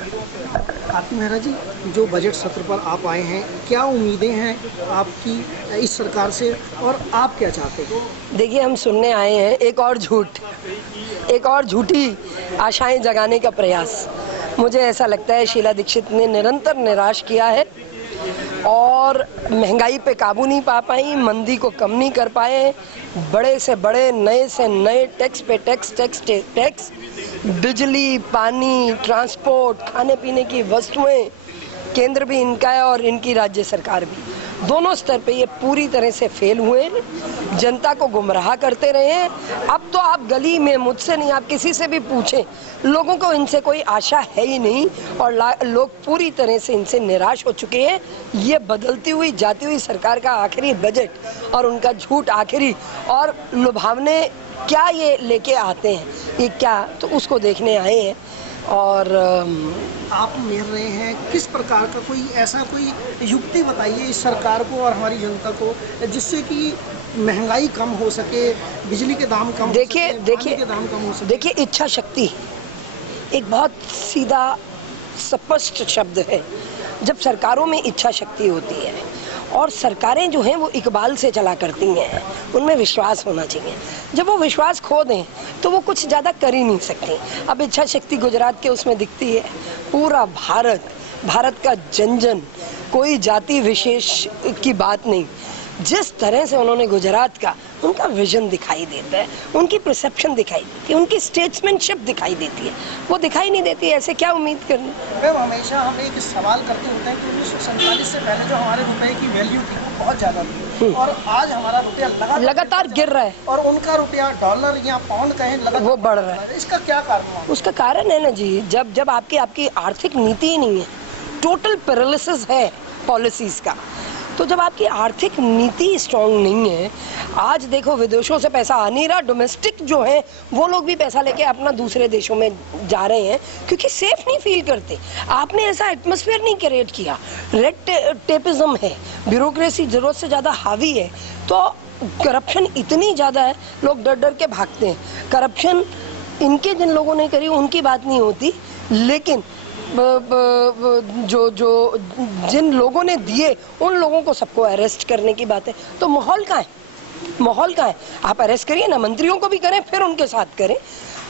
आरती मेहरा जी, जो बजट सत्र पर आप आए हैं, क्या उम्मीदें हैं आपकी इस सरकार से और आप क्या चाहते हैं? देखिए, हम सुनने आए हैं एक और झूठी आशाएं जगाने का प्रयास। मुझे ऐसा लगता है शीला दीक्षित ने निरंतर निराश किया है और महंगाई पे काबू नहीं पा पाई, मंदी को कम नहीं कर पाए, बड़े से बड़े नए से नए टैक्स पे टैक्स, बिजली, पानी, ट्रांसपोर्ट, खाने पीने की वस्तुएं, केंद्र भी इनका है और इनकी राज्य सरकार भी, दोनों स्तर पे ये पूरी तरह से फेल हुए, जनता को गुमराह करते रहे हैं। अब तो आप गली में मुझसे नहीं, आप किसी से भी पूछें, लोगों को इनसे कोई आशा है ही नहीं और लोग पूरी तरह से इनसे निराश हो चुके हैं। ये बदलती हुई जाती हुई सरकार का आखिरी बजट और उनका झूठ आखिरी और लुभावने क्या ये लेके आते हैं, ये क्या, तो उसको देखने आए हैं। और आप मिल रहे हैं, किस प्रकार का कोई युक्ति बताइए इस सरकार को और हमारी जनता को, जिससे कि महंगाई कम हो सके, बिजली के दाम कम हो सके, पानी के दाम कम हो सके। देखिए, इच्छा शक्ति एक बहुत सीधा स्पष्ट शब्द है। जब सरकारों में इच्छा शक्ति होती है और सरकारें जो हैं वो इकबाल से चला करती हैं, उनमें विश्वास होना चाहिए। जब वो विश्वास खो दें तो वो कुछ ज़्यादा कर ही नहीं सकती। अब इच्छा शक्ति गुजरात के उसमें दिखती है। पूरा भारत का जन, कोई जाति विशेष की बात नहीं, जिस तरह से उन्होंने गुजरात का उनका विजन दिखाई देता है, उनकी परसेप्शन दिखाई देती है, उनकी स्टेट्समैनशिप दिखाई देती है, वो दिखाई नहीं देती है। ऐसे क्या उम्मीद करनी? मैम, हमेशा हम एक सवाल करते होते हैं कि 1947 से पहले जो हमारे रुपए की वैल्यू थी वो बहुत ज़्यादा थी और आज हमारा रुपया लगातार गिर रहा है और उनका रुपया डॉलर या पाउंड कहें लगातार वो बढ़ रहा है। इसका क्या कारण है? उसका कारण है ना जी, जब आपकी आर्थिक नीति ही नहीं है, टोटल पैरालिसिस है पॉलिसीज का। तो जब आपकी आर्थिक नीति स्ट्रांग नहीं है, आज देखो विदेशों से पैसा आ नहीं रहा, डोमेस्टिक जो है वो लोग भी पैसा लेके अपना दूसरे देशों में जा रहे हैं क्योंकि सेफ नहीं फील करते। आपने ऐसा एटमॉस्फेयर नहीं क्रिएट किया, रेड टेपिज्म है, ब्यूरोक्रेसी जरूरत से ज़्यादा हावी है, तो करप्शन इतनी ज़्यादा है, लोग डर डर के भागते हैं। करप्शन इनके जिन लोगों ने करी उनकी बात नहीं होती, लेकिन जो जिन लोगों ने दिए उन लोगों को सबको अरेस्ट करने की बात है। तो माहौल कहाँ है? आप अरेस्ट करिए ना, मंत्रियों को भी करें, फिर उनके साथ करें।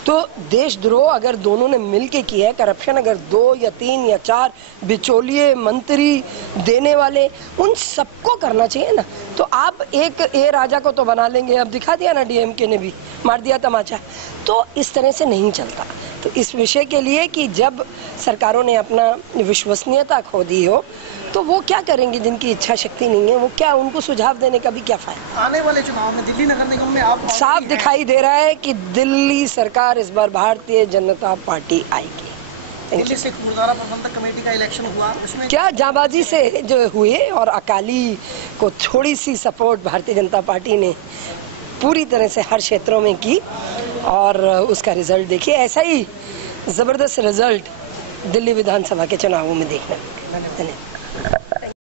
तो देशद्रोह अगर दोनों ने मिलके किया है, करप्शन अगर 2 या 3 या 4 बिचौलिए, मंत्री, देने वाले, उन सबको करना चाहिए ना। तो आप एक राजा को तो बना लेंगे, अब दिखा दिया ना डीएमके ने भी, मार दिया तमाचा। तो इस तरह से नहीं चलता। तो इस विषय के लिए कि जब सरकारों ने अपना विश्वसनीयता खो दी हो तो वो क्या करेंगे, जिनकी इच्छा शक्ति नहीं है, वो क्या, उनको सुझाव देने का भी क्या फायदा? आने वाले चुनाव में दिल्ली नगर निगम में आप साफ दिखाई दे रहा है कि दिल्ली सरकार इस बार भारतीय जनता पार्टी आएगी। दिल्ली से गुरुद्वारा प्रबंधक कमेटी का इलेक्शन हुआ, उसमें क्या जाबाजी से जो हुए और अकाली को थोड़ी सी सपोर्ट भारतीय जनता पार्टी ने पूरी तरह से हर क्षेत्रों में की और उसका रिजल्ट देखिए, ऐसा ही जबरदस्त रिजल्ट दिल्ली विधानसभा के चुनावों में देखना।